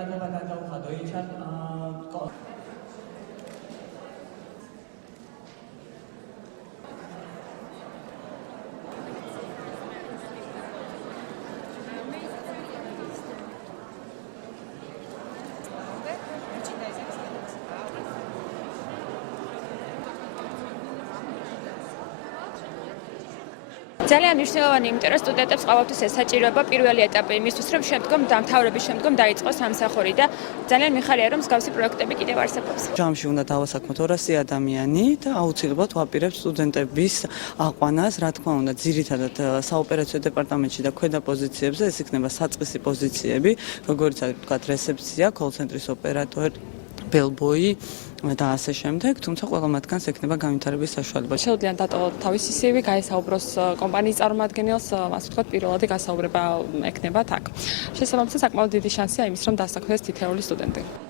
ყურადღება გადაუხადო HR ძალიან მნიშვნელოვანი, იმიტომ რომ სტუდენტებს ყოველთვის ესაჭიროება პირველი ეტაპი იმისთვის, რომ შემდგომ დამთავრების შემდგომ დაიწყოს სამსახური და ძალიან მიხარია, რომ მსგავსი პროექტები კიდევ არსებობს. ჯამში უნდა დავასაქმოთ 200 ადამიანი და აუცილებლად ვაპირებთ სტუდენტების აყვანას, რა თქმა უნდა, ძირითადად საოპერაციო დეპარტამენტში და ქვედა პოზიციებზე, ეს იქნება საწყისი პოზიციები, როგორც არის ვთქვათ, რესეფცია, კოლ-ცენტრის ოპერატორი, ბელბოი და ასე შემდეგ, თუმცა ყველა მათგანს ექნება განვითარების საშუალება. შეუძლია დატოვოთ თავისი CV, გაესაუბროს კომპანიის წარმომადგენელს, ასე ვთქვათ, პირველადი გასაუბრება ექნებათ აქ. შესაბამისად, საკმაოდ დიდი შანსია იმის, რომ დასაქმდეს თითეული სტუდენტი.